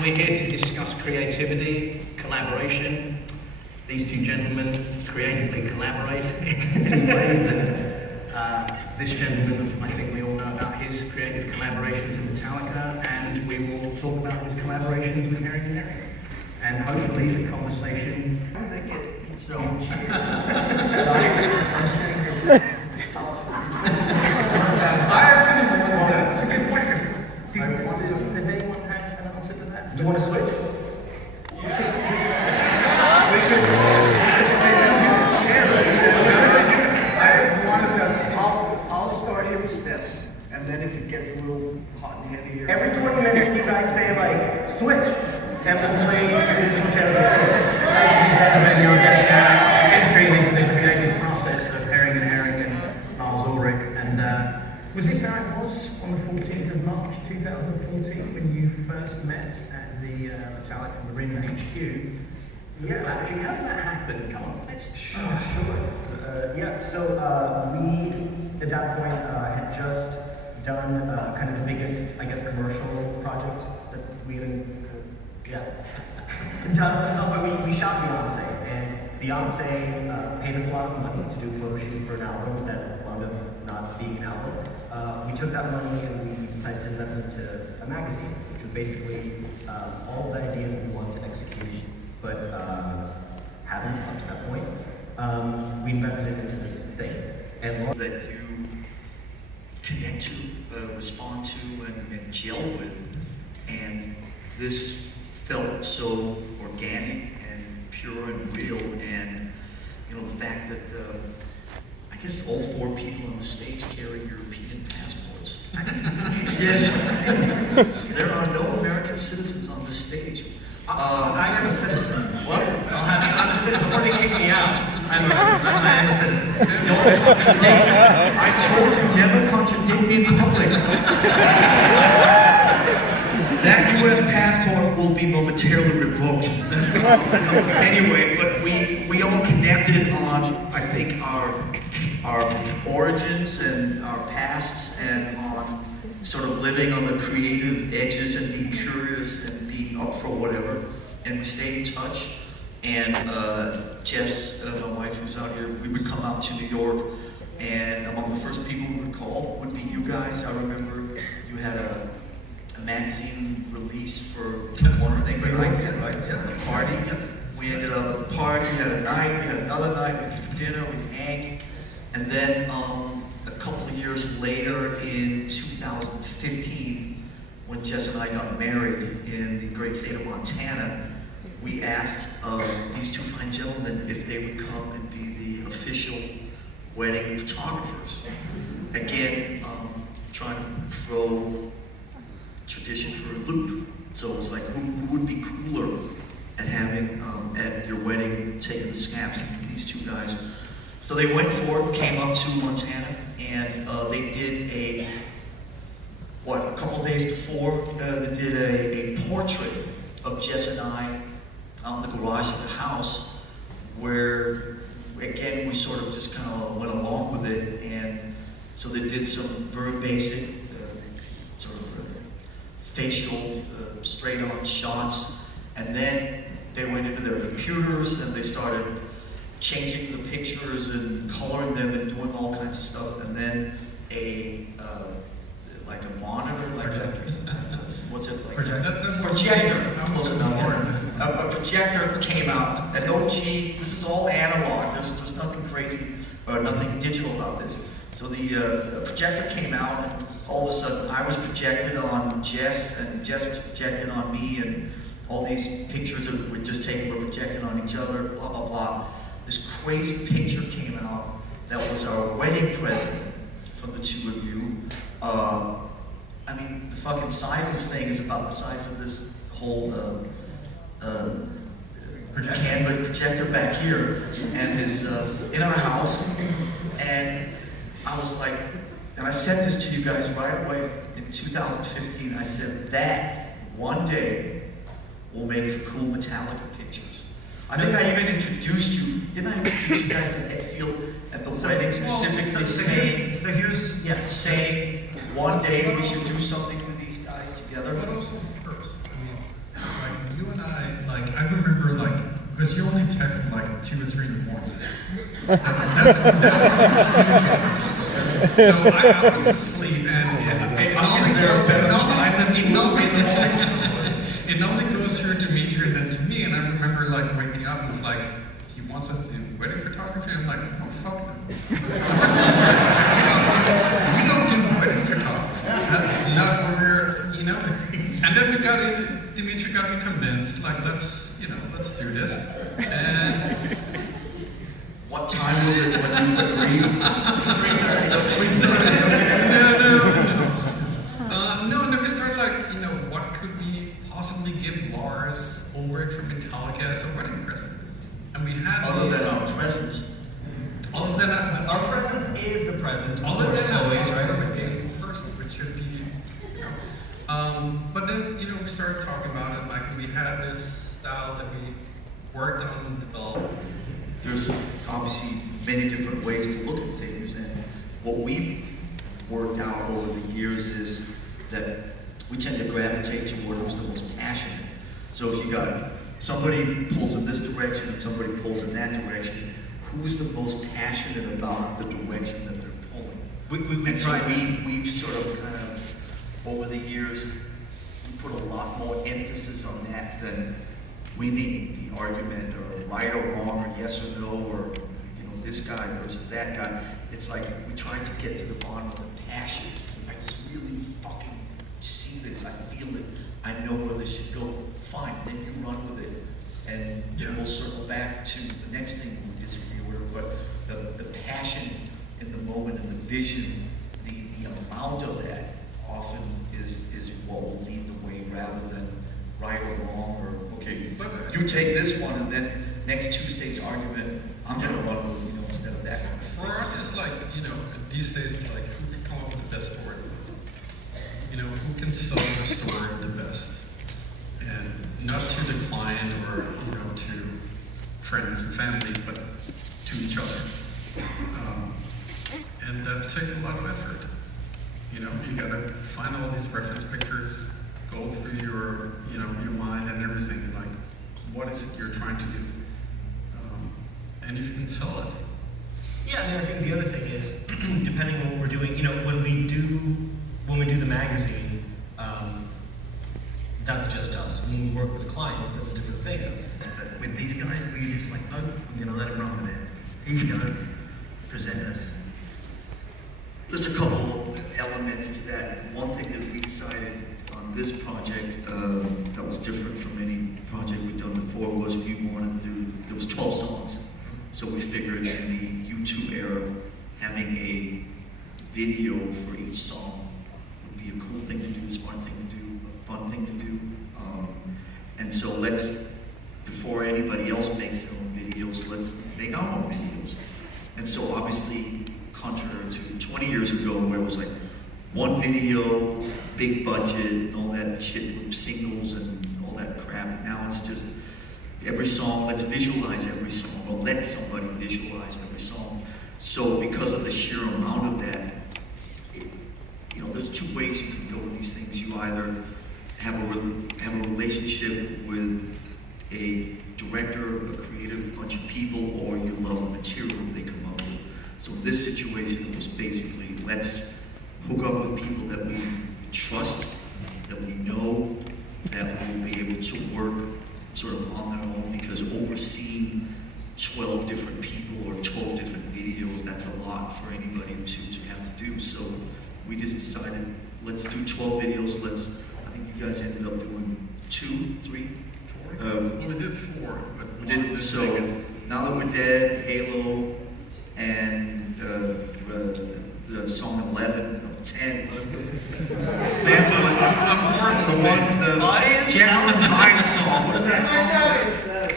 We're here to discuss creativity, collaboration. These two gentlemen creatively collaborate in many ways, and this gentleman, I think we all know about his creative collaborations in Metallica, and we will talk about his collaborations with Harry and Harry. And hopefully the conversation... How did they get its own chair? I'm sitting here. I actually want to know. That's a good question. Does anyone have an answer to that? Do you want to switch? I'll start in the steps, and then if it gets a little hot and heavy here. Every 20 minutes you guys say like, switch, and we'll play musical chairs with switch. And then you're getting entry into the creative process of Herring and Herring and Lars Ulrich. And was this how it was on the 14th of March 2014 when you first met at the Metallica Marine HQ? Yeah, Actually, how did that happen? Come on, let's... sure. Yeah, so we, at that point, had just done kind of the biggest, I guess, commercial project that we had, done. We shot Beyonce, and Beyonce paid us a lot of money to do a photo shoot for an album that wound up not being an album. We took that money and we decided to invest it into a magazine, which was basically all of the ideas that we wanted to execute, but haven't up to that point. We invested it into this thing. And that you connect to, respond to, and gel with. And this felt so organic and pure and real. And you know, the fact that I guess all four people on the stage carry European passports. Yes. There are no American citizens on this stage. I am a citizen. What? I'm a citizen. Before they kick me out, I am a citizen. Don't contradict. I told you never contradict me in public. That U.S. passport will be momentarily revoked. Anyway, but we all connected on, I think, our origins and our pasts, and on sort of living on the creative edges and being curious and being up for whatever. And we stayed in touch. And Jess, my wife who's out here, we would come out to New York, and among the first people we would call would be you guys. I remember you had a magazine release for one thing, right? The party. Yep. We ended up at the party, we had a night, we had another night, we did dinner, we hang. And then a couple of years later, in 2015, when Jess and I got married in the great state of Montana, we asked these two fine gentlemen if they would come and be the official wedding photographers. Again, trying to throw tradition for a loop. So it was like, who would be cooler at having, at your wedding, taking the snaps? These two guys. So they went for it, came up to Montana, and they did a couple days before, they did a portrait of Jess and I out in the garage of the house, where, again, we sort of just kind of went along with it. And so they did some very basic sort of facial, straight-on shots, and then they went into their computers and they started changing the pictures and coloring them and doing all kinds of stuff. And then like a monitor, like projector. What's it like? Projector. Close enough. A projector came out, and oh gee, this is all analog. There's nothing crazy or nothing digital about this. So the projector came out, and all of a sudden I was projected on Jess, and Jess was projected on me, and all these pictures that were just taken were projected on each other. Blah blah blah. This crazy picture came out that was our wedding present from the two of you. I mean, the fucking size of this thing is about the size of this whole projector back here, and is in our house. And I was like, and I said this to you guys right away in 2015. I said that one day will make for cool Metallica pictures. I think I even introduced you. Didn't I introduce you guys to Hetfield at the wedding specifically saying, saying one day we should do something with these guys together? But also first, I mean, you and I remember, because you only text 2 or 3 in the morning. That's when you communicate with people. So I was asleep, and it only goes through Dimitri and then to me, and I remember waking up and it was he wants us to do wedding photography. I'm like, oh fuck no. We don't do wedding photography. That's not what we're, And then Dimitri got me convinced, let's do this. And What time was it when you agreed? 3:30. No, and then we started what could we possibly give Lars Ulrich from Metallica as a wedding present? And we had Other than our presents. Other than Our presence is the present. Other than always, right? from a dating person, which should be, But then, we started talking about it, we had this style that we worked on and developed. There's obviously many different ways to look at things, and what we've worked out over the years is that we tend to gravitate toward who's the most passionate. So if you got somebody pulls in this direction and somebody pulls in that direction, who's the most passionate about the direction that they're pulling? We've sort of kind of, over the years, we put a lot more emphasis on that than winning the argument, or right or wrong, or yes or no, or this guy versus that guy. It's we try to get to the bottom of the passion. I really fucking see this, I feel it, I know where this should go. Fine, then you run with it, and then we'll circle back to the next thing we disagree with. But the passion in the moment and the vision, the amount of that often is what will lead the way, rather than right or wrong, or okay, you take this one, and then next Tuesday's argument, I'm gonna run with instead of that. For us, it's these days, it's who can come up with the best story? Who can sell the story the best? And not to the client or, to friends and family, but to each other. And that takes a lot of effort. You gotta find all these reference pictures, go through your mind and everything, what is it you're trying to do? And if you can sell it. Yeah, I think the other thing is, depending on what we're doing, when we do the magazine, that's just us. When we work with clients, that's a different thing. But with these guys, we just no, I'm going to let him run with it. Here you go, present us. There's a couple elements to that. One thing that we decided on this project that was different from any project we've done before was there was 12 songs. So we figured in the YouTube era, having a video for each song would be a cool thing to do, a smart thing to do, a fun thing to do. And so before anybody else makes their own videos, let's make our own videos. And so obviously, contrary to 20 years ago, where it was one video, big budget, and all that shit with singles and all that crap. Now it's just every song, let's visualize every song, or let somebody visualize every song. So because of the sheer amount of that, there's 2 ways you can go with these things. You either have a relationship with a director, a creative bunch of people, or you love the material they come up with. So in this situation, it was basically, let's hook up with people that we trust, that we know, that will be able to work sort of on their own, because overseeing 12 different people or 12 different videos, that's a lot for anybody to have to do. So we just decided, let's do 12 videos. I think you guys ended up doing 2, 3, 4? We did 4, but So now that we're dead, Halo, and the song 11, 10. The Gentleman Mind song. What is that song?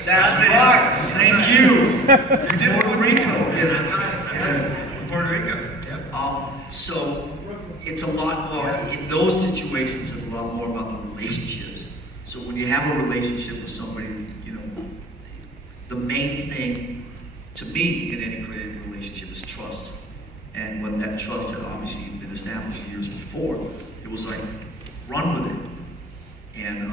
That's right. Thank you. You did Puerto Rico. Yeah, that's right. Puerto Rico. Yep. So it's a lot more, in those situations, it's a lot more about the relationships. So when you have a relationship with somebody, the main thing to me in any creative relationship is trust. And when that trust had obviously been established years before, it was run with it. And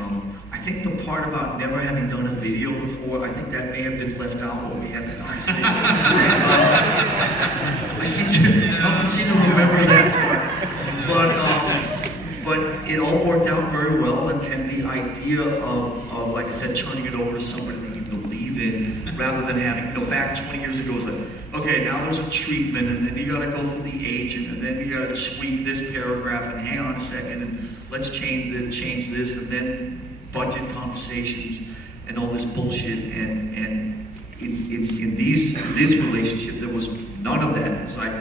I think the part about never having done a video before, I think that may have been left out when we had the conversation. I seem to remember that part. But it all worked out very well, and the idea of, like I said, turning it over to somebody that you believe in, rather than having, back 20 years ago, it was like, okay, now there's a treatment, and then you gotta go through the agent, and then you gotta tweak this paragraph, and hang on a second, and let's change this, and then budget conversations, and all this bullshit, and in this relationship, there was none of that. It was like,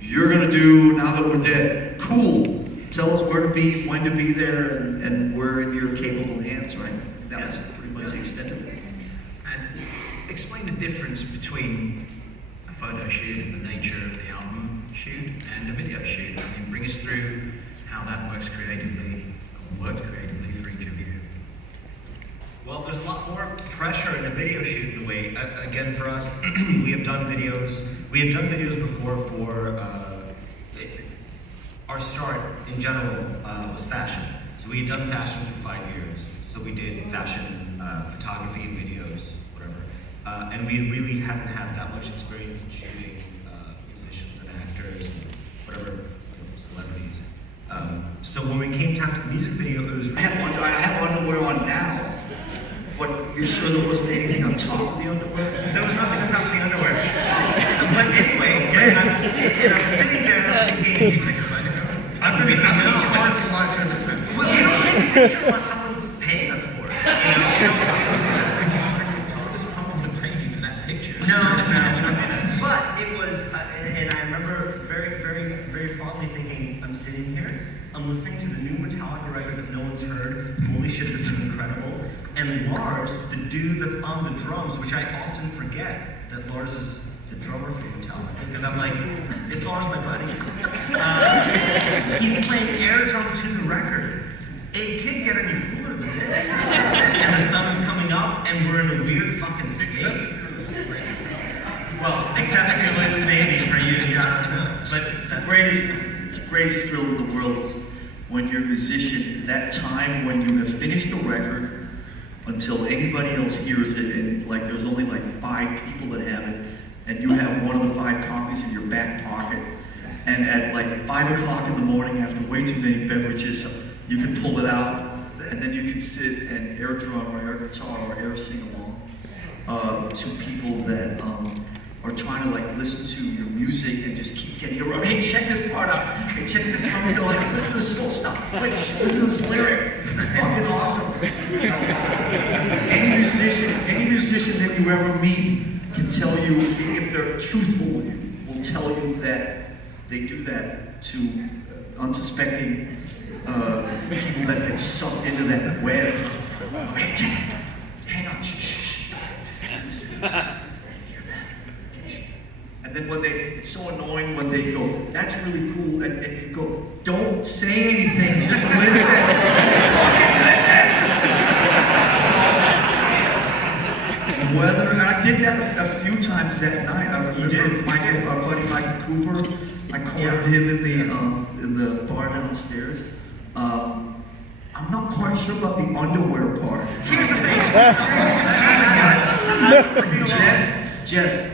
you're gonna do now that we're dead, cool. Tell us where to be, when to be there, and we're in your capable hands, right? That was pretty much the extent of it. And explain the difference between a photo shoot and the nature of the album shoot and a video shoot. I mean, bring us through how that works creatively, or worked creatively for each of you. Well, there's a lot more pressure in a video shoot in a way. Again, for us, we have done videos. We had done videos before for our start in general was fashion. So we had done fashion for 5 years. So we did fashion photography and videos, whatever. And we really hadn't had that much experience in shooting musicians and actors and whatever, celebrities. So when we came time to the music video, it was I have underwear on now, but you're sure there wasn't anything on top of the underwear? There was nothing on top of the underwear. But anyway, and I'm sitting there thinking, I'm going to be wonderful lives ever since. Well, we don't take a picture unless someone's paying us for it. You know? For that picture. No, we don't do that. But it was, and I remember very, very, very fondly thinking, I'm sitting here, I'm listening to the new Metallica record that no one's heard. Holy shit, this is incredible. And Lars, the dude that's on the drums, which I often forget that Lars is the drummer for Metallica, because I'm like, it's Lars, my buddy. He's playing air drum to the record. It can't get any cooler than this. And the sun is coming up, and we're in a weird fucking state. Well, except if you're like, maybe for you, yeah. But It's the greatest thrill in the world when you're a musician, that time when you have finished the record until anybody else hears it, and like there's only like 5 people that have it, and you have one of the 5 copies in your back pocket, and at like 5 o'clock in the morning after way too many beverages, you can pull it out, and then you can sit and air drum or air guitar or air sing along to people that are trying to like listen to your music and just keep getting around. Hey, check this part out. Hey, check this drum. You're like, listen to this slow stuff. Wait, listen to this lyric. This is fucking awesome. Any musician that you ever meet can tell you, if they're truthful with you, will tell you that they do that to unsuspecting people that get sucked into that web. Hey, hang on. Shh. And then when it's so annoying when they go, that's really cool, and you go, don't say anything, just listen. Fucking listen. And I did that a few times that night. I remember our buddy Mike Cooper, I cornered him in the bar downstairs. I'm not quite sure about the underwear part. here's the thing. Jess,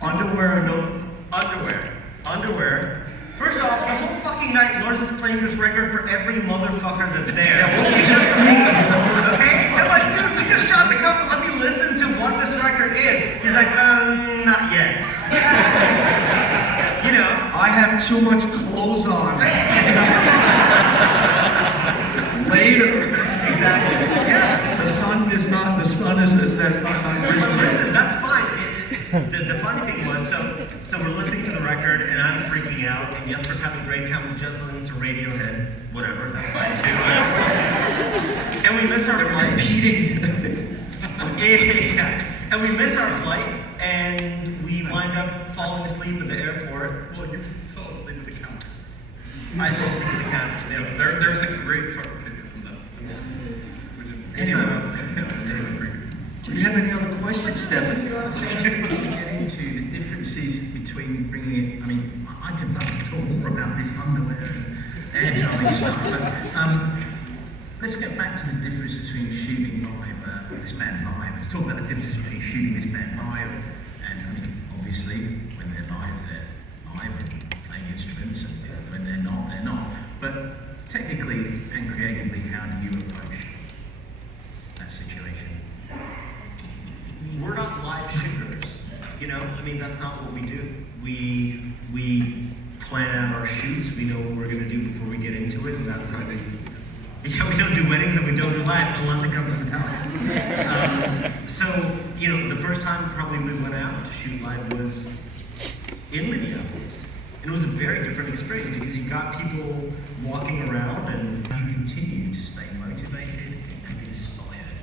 underwear or no? Underwear. First off, the whole fucking night, Lars is playing this record for every motherfucker that's there. Okay? I'm like, dude, we just shot the cover. Let me listen to what this record is. He's like, not yet. You know? I have too much clothes on. Later. Exactly. Yeah. The sun is not that's not my But wrist. listen, that's fine. The funny thing was, so we're listening to the record, and I'm freaking out, and Jesper's having a great time with just listening to Radiohead, whatever, that's fine too. And we miss our flight. Competing. Yeah. And we miss our flight, and we wind up falling asleep at the airport. Well, you fell asleep at the counter. I fell asleep at the counter. Yeah, there's a great photo picture from that. Anyway. Do you have any other questions, Stefan? Get into the differences between bringing it. I mean, I'd love to talk more about this underwear and all this stuff. But let's get back to the difference between shooting live, this band live. Let's talk about the difference between shooting this band live and, I mean, obviously, when they're live and playing instruments, and when they're not, they're not. But technically and creatively, how do you approach that situation? We're not live shooters, you know. I mean, that's not what we do. We plan out our shoots. We know what we're going to do before we get into it, and that's how we. Yeah, we don't do weddings and we don't do live unless it comes to Metallica. So, you know, the first time probably we went out to shoot live was in Minneapolis, and it was a very different experience because you got people walking around, and You continue to stay motivated and inspired.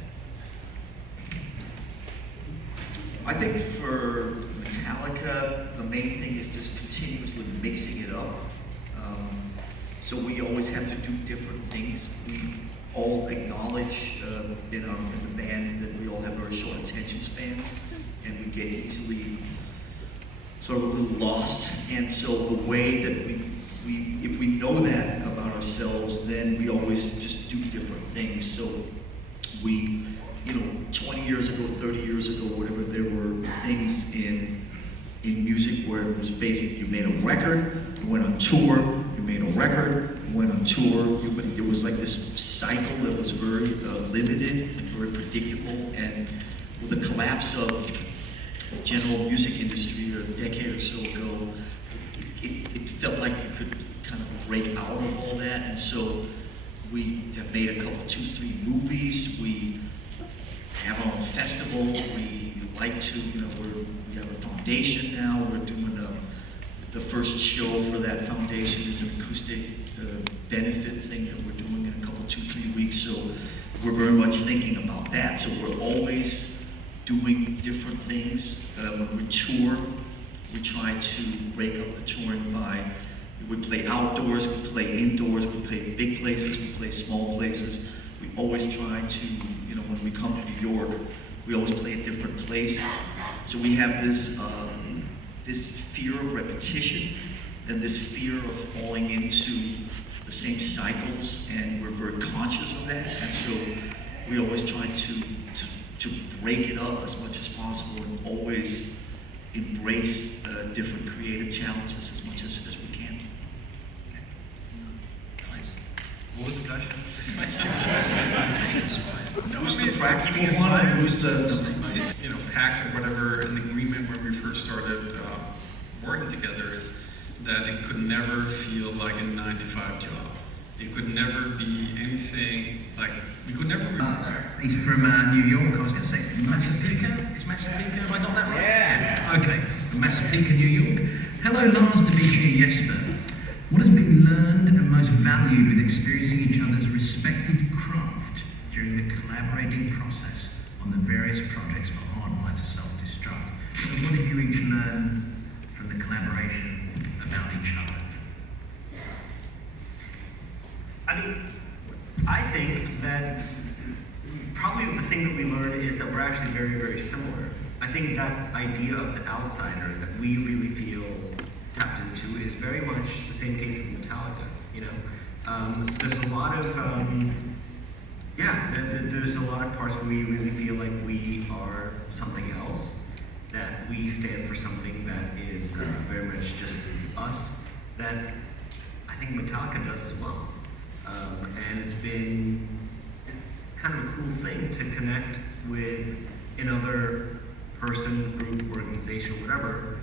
I think for Metallica, the main thing is just continuously mixing it up. So we always have to do different things. We all acknowledge in the band that we all have very short attention spans, and we get easily sort of a little lost. And so the way that if we know that about ourselves, then we always just do different things. So we, 20 years ago, 30 years ago, whatever, there were things in music where it was basically you made a record, you went on tour, you made a record, you went on tour. It was like this cycle that was very limited and very predictable. And with the collapse of the general music industry a decade or so ago, it felt like you could kind of break out of all that. And so we have made a couple, 2, 3 movies. We have our own festival. We like to, we have a foundation now. We're doing the first show for that foundation is an acoustic benefit thing that we're doing in a couple, 2, 3 weeks. So we're very much thinking about that. So we're always doing different things. When we tour, we try to break up the touring by, we play outdoors, we play indoors, we play big places, we play small places. We always try to, when we come to New York, we always play a different place. So we have this fear of repetition and this fear of falling into the same cycles, and we're very conscious of that. And so we always try to break it up as much as possible and always embrace different creative challenges as much as we can. Nice. What was the question? Who's the practical Keeping one? inspired. Who's the Pact or whatever, an agreement when we first started working together is that it could never feel like a 9-to-5 job. It could never be anything like, we could never... He's from New York, I was going to say Massapequa? Is Massapequa, have I got that right? Yeah. Okay, Massapequa, New York. Hello Lars, Dimitri and Jesper. What has been learned and most valued with experiencing each other's respective craft during the collaborating process on the various projects for Hardwired to Self-Destruct? And what did you each learn from the collaboration about each other? I think that probably the thing that we learned is that we're actually very, very similar. I think that idea of the outsider that we really feel tapped into is very much the same case with Metallica. There's a lot of there's a lot of parts where we really feel like we are something else, that we stand for something that is very much just us, that I think Metallica does as well. And it's kind of a cool thing to connect with another person, group, organization, whatever.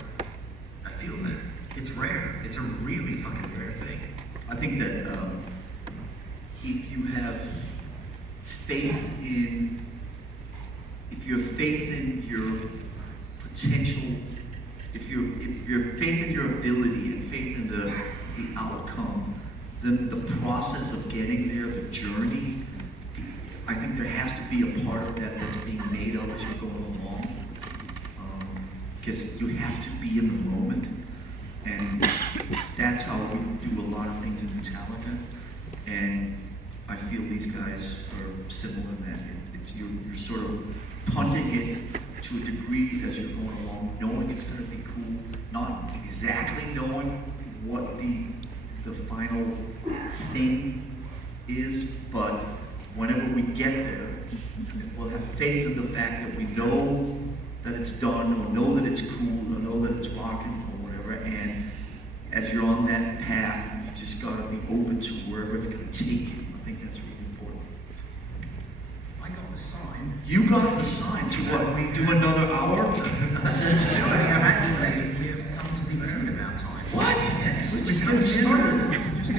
I feel that it's rare. It's a really fucking rare thing. I think that if you have faith in your potential, if you have faith in your ability and faith in the outcome, then the process of getting there, the journey, I think there has to be a part of that that's being made up as you're going along. Because you have to be in the moment. And that's how we do a lot of things in Metallica. And I feel these guys are similar in that. You're sort of punting it to a degree as you're going along, knowing it's going to be cool, not exactly knowing what the final thing is, but whenever we get there, we'll have faith in the fact that we know that it's done, or know that it's cool, or know that it's rocking, or whatever. And as you're on that path, you just gotta be open to wherever it's gonna take you. I think that's really important. I got the sign. You got the sign to what? We do another hour? Since We have come to the end of our time. what? Yes. We're just getting started. Just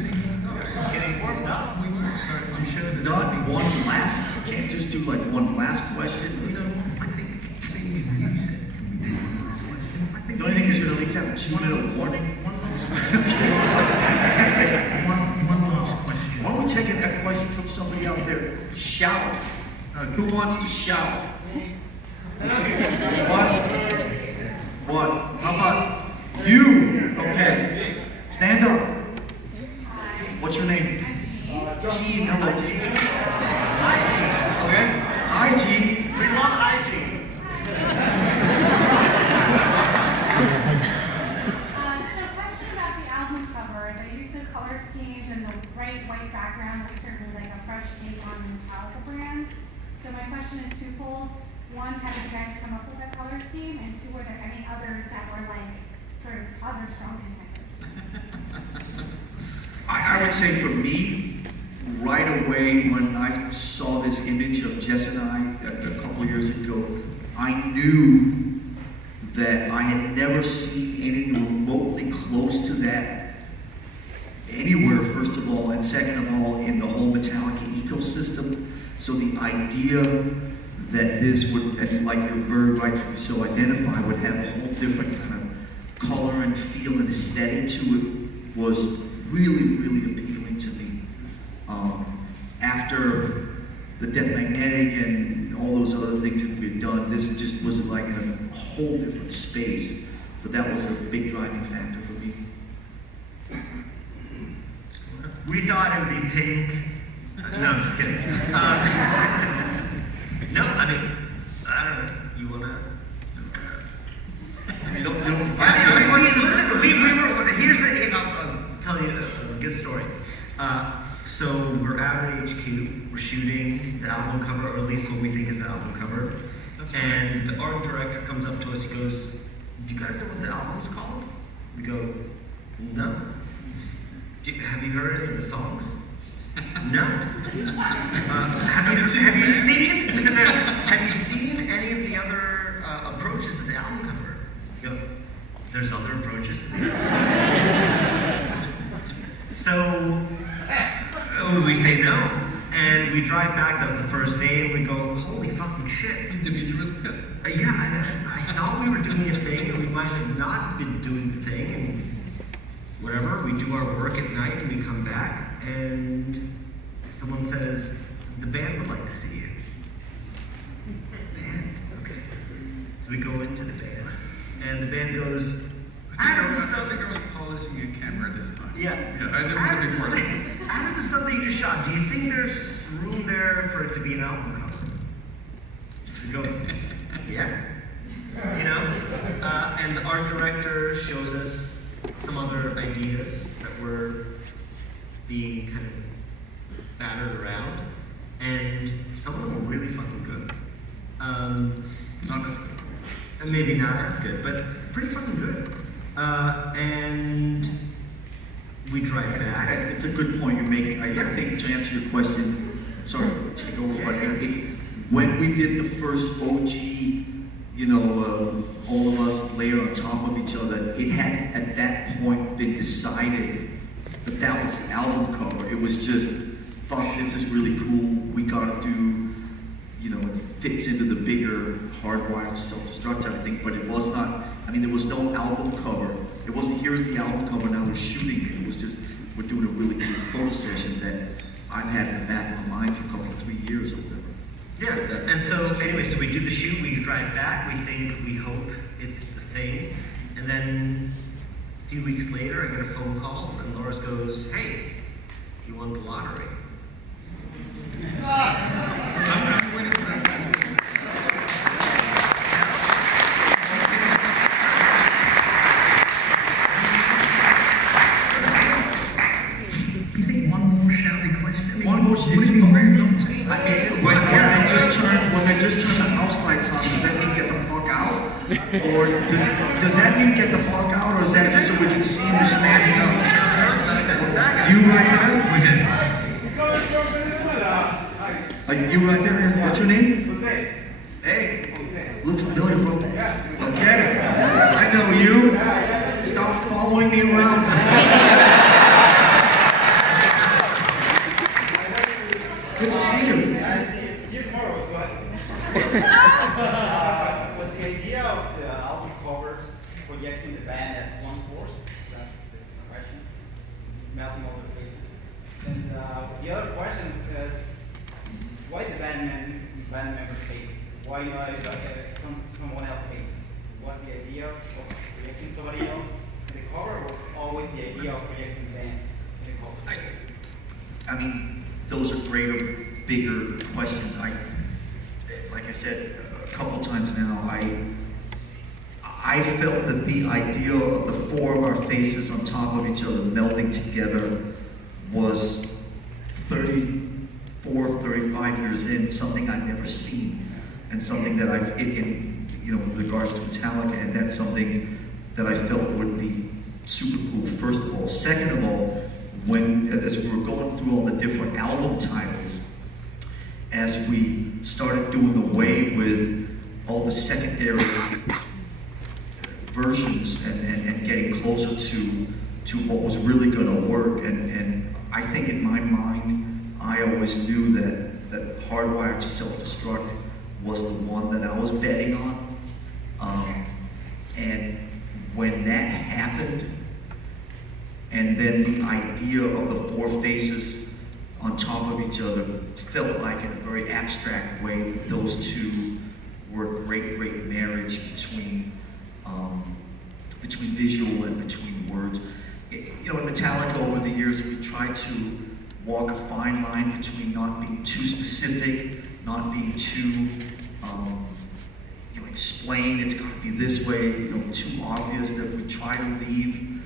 getting warmed up. We will. So I'm sure that Not one last. You can't just do like one last question. You know, I think, seeing as you said, can we do one last question? I think Don't you think you should at least have a 2-minute warning? one last question. one last question. Why don't we take a question from somebody out there? Shout. Who wants to shout? What? How about you? Okay. Stand up. What's your name? Gene. Hello, Gene. Hi, Okay. Hi, Gene. Gene. We love Hi, Gene. So question about the album cover, the use of color schemes and the bright white background was certainly like a fresh take on the Metallica brand. So my question is twofold. One, how did you guys come up with that color scheme? And two, were there any others that were like sort of other strong contenders? I would say for me, right away when I saw this image of Jess and I a couple years ago, I knew that I had never seen anything remotely close to that anywhere, first of all, and second of all, in the whole Metallica ecosystem. So the idea that this would, and like you're very rightfully so identify, would have a whole different kind of color and feel and aesthetic to it was really, really appealing to me. After the Death Magnetic and all those other things that we had done, this just was like in a whole different space. So that was a big driving factor for me. We thought it would be pink. No, I'm just kidding. No, I mean, I don't know. You wanna? You don't Listen, we were. Here's the. I'll tell you a good story. So we're out at HQ. We're shooting the album cover, or at least what we think is the album cover. And the art director comes up to us. He goes, "Do you guys know what the album's called?" We go, "No." Have you heard any of the songs? No. Have you seen any of the other approaches to the album cover? You go, there's other approaches. So we say no, and we drive back. That was the first day, and we go, holy fucking shit. Dimitri was pissed. Yeah, I thought we were doing a thing, and we might have not been doing the thing, and whatever. We do our work at night, and we come back, and someone says, the band would like to see you. Band? Okay. So we go into the band, and the band goes, I think I was polishing a camera this time. Yeah. I did a big part of this. Out of the stuff that you just shot, do you think there's room there for it to be an album cover? We go, yeah. You know? And the art director shows us some other ideas that were being kind of battered around, and some of them were really fucking good. Not as good. And maybe not as good, but pretty fucking good. And we drive back. It's a good point you're making. I think to answer your question, sorry to take over, but when we did the first OG, you know, all of us layered on top of each other, it had at that point been decided that that was the album cover. It was just, fuck, this is really cool. We gotta do, you know, it fits into the bigger hardwired self-destruct type of thing, but it was not, I mean, there was no album cover. It wasn't, here's the album cover, now we're shooting it. It was just, we're doing a really cool photo session that I've had in the back of my mind for a couple, 3 years or whatever. Yeah, and so anyway, so we do the shoot, we drive back, we hope it's the thing, and then a few weeks later I get a phone call and Lars goes, hey, you won the lottery. I'm waiting for that. You think one more shouting question? One more Would it be very long to? just turn the house lights on, does that mean get the fuck out? Or does that mean get the fuck out, or is that just so we can see you standing up? You right there? We did. You right there? What's your name? Jose. Hey, Jose. look familiar, bro. Yeah. Okay, I know you. Stop following me around. Good to see you. See you tomorrow as well. Was the idea of the album cover projecting the band as one force? That's the question. Melting all their faces. And the other question is, why the band members' faces? Why not someone else's faces? Was the idea of projecting somebody else in the cover, or was always the idea of projecting the band in the cover? I mean, those are greater, bigger questions. Like I said a couple times now, I felt that the idea of the four of our faces on top of each other melding together was 34, 35 years in, something I've never seen, and something that in regards to Metallica, and that's something that I felt would be super cool, first of all. Second of all, as we were going through all the different album titles, as we started doing away with all the secondary versions and getting closer to what was really going to work, and I think in my mind, I always knew that Hardwired to Self-Destruct was the one that I was betting on, and when that happened, and then the idea of the four faces on top of each other felt like, in a very abstract way, that those two were a great, great marriage between visual and between words. In Metallica over the years, we tried to walk a fine line between not being too specific, not being too explain, it's got to be this way, too obvious, that we try to leave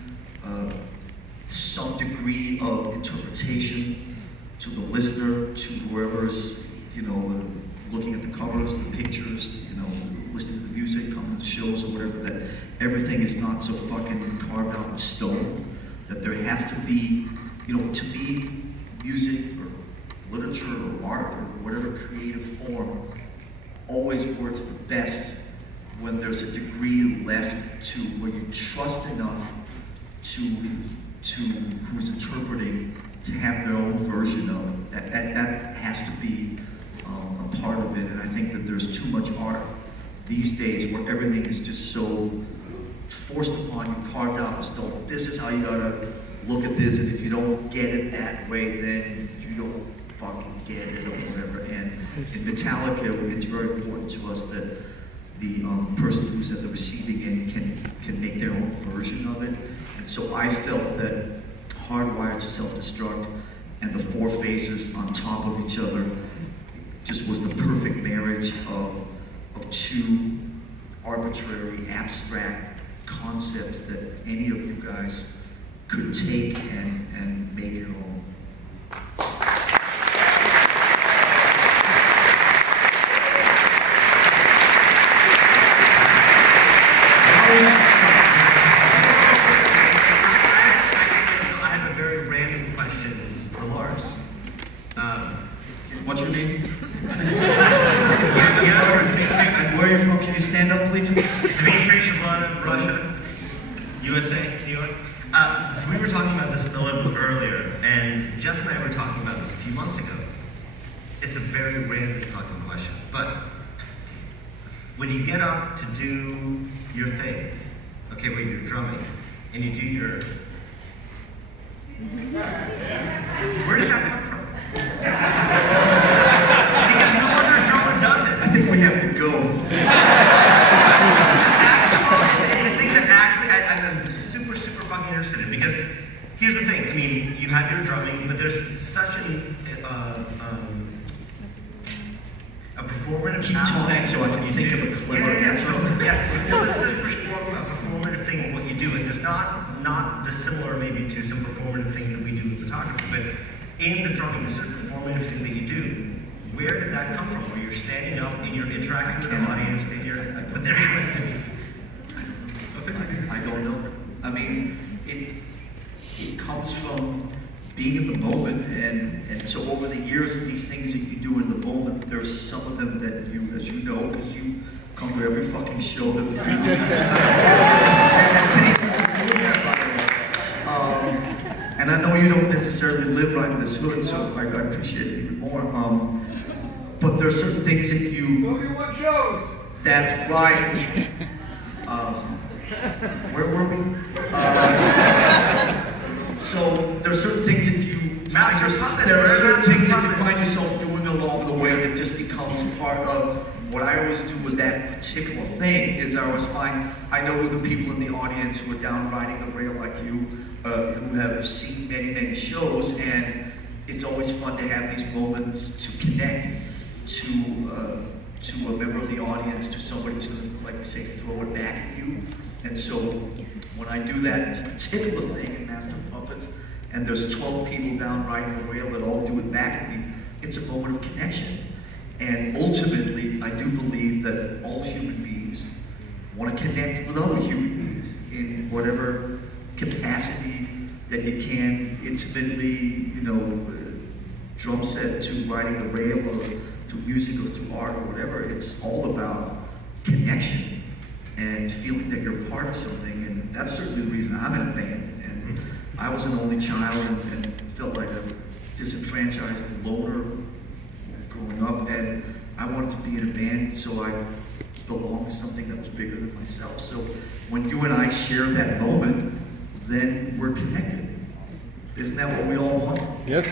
some degree of interpretation to the listener, to whoever is, looking at the covers, the pictures, listening to the music, coming to the shows or whatever, that everything is not so fucking carved out in stone, that there has to be, to be music or literature or art or whatever creative form always works the best when there's a degree left to where you trust enough to who's interpreting to have their own version of it. That has to be a part of it, and I think that there's too much art these days where everything is just so forced upon you, carved out in stone. This is how you gotta look at this, and if you don't get it that way, then you don't fucking get it or whatever. And in Metallica, it's very important to us that the person who's at the receiving end can make their own version of it. And so I felt that Hardwired to Self-Destruct and the four faces on top of each other just was the perfect marriage of two arbitrary, abstract concepts that any of you guys could take and make your own. I have a very random question for Lars. What's your name? Yes, Where are you from? Can you stand up, please? Dmitry Shablanov, Russia, USA, New York. So we were talking about this a little bit earlier, and Jess and I were talking about this a few months ago. It's a very random fucking question, but when you get up to do your thing, okay, when you're drumming, and you do your... Where did that come from? Because no other drummer does it. I think we have to go. It's a thing that actually I'm super, super fucking interested in, because here's the thing. I mean, you have your drumming, but there's such a performative Keep talking so I can think of a clever answer. There's such a performative thing in what you do, and there's not dissimilar maybe to some performative things that we do in photography, but in the drumming, there's a performative thing that you do. Where did that come from? Were you you're standing up and you're interacting with the audience, but there has to be. I don't know. I mean, it comes from being in the moment, and so over the years, these things that you do in the moment, there's some of them that you, as you know, because you come to every fucking show that we do. And I know you don't necessarily live right in this hood, so I appreciate it even more. But there are certain things that you. 41 shows. That's right. Where were we? So there are certain things that you. There are certain things that you find yourself doing along the way that just becomes part of what I always do with that particular thing. Is I always find I know the people in the audience who are down riding the rail like you, who have seen many shows, and it's always fun to have these moments to connect to a member of the audience, to somebody who's going to, like, say, throw it back at you. And so when I do that particular thing in Master Puppets, and there's 12 people down riding the rail that all do it back at me, it's a moment of connection. And ultimately, I do believe that all human beings want to connect with other human beings in whatever capacity that you can, intimately, drum set to riding the rail, or through music, or through art, or whatever. It's all about connection and feeling that you're part of something. And that's certainly the reason I'm in a band. And I was an only child and felt like a disenfranchised loner growing up, and I wanted to be in a band so I belonged to something that was bigger than myself. So when you and I share that moment, then we're connected. Isn't that what we all want? Yes.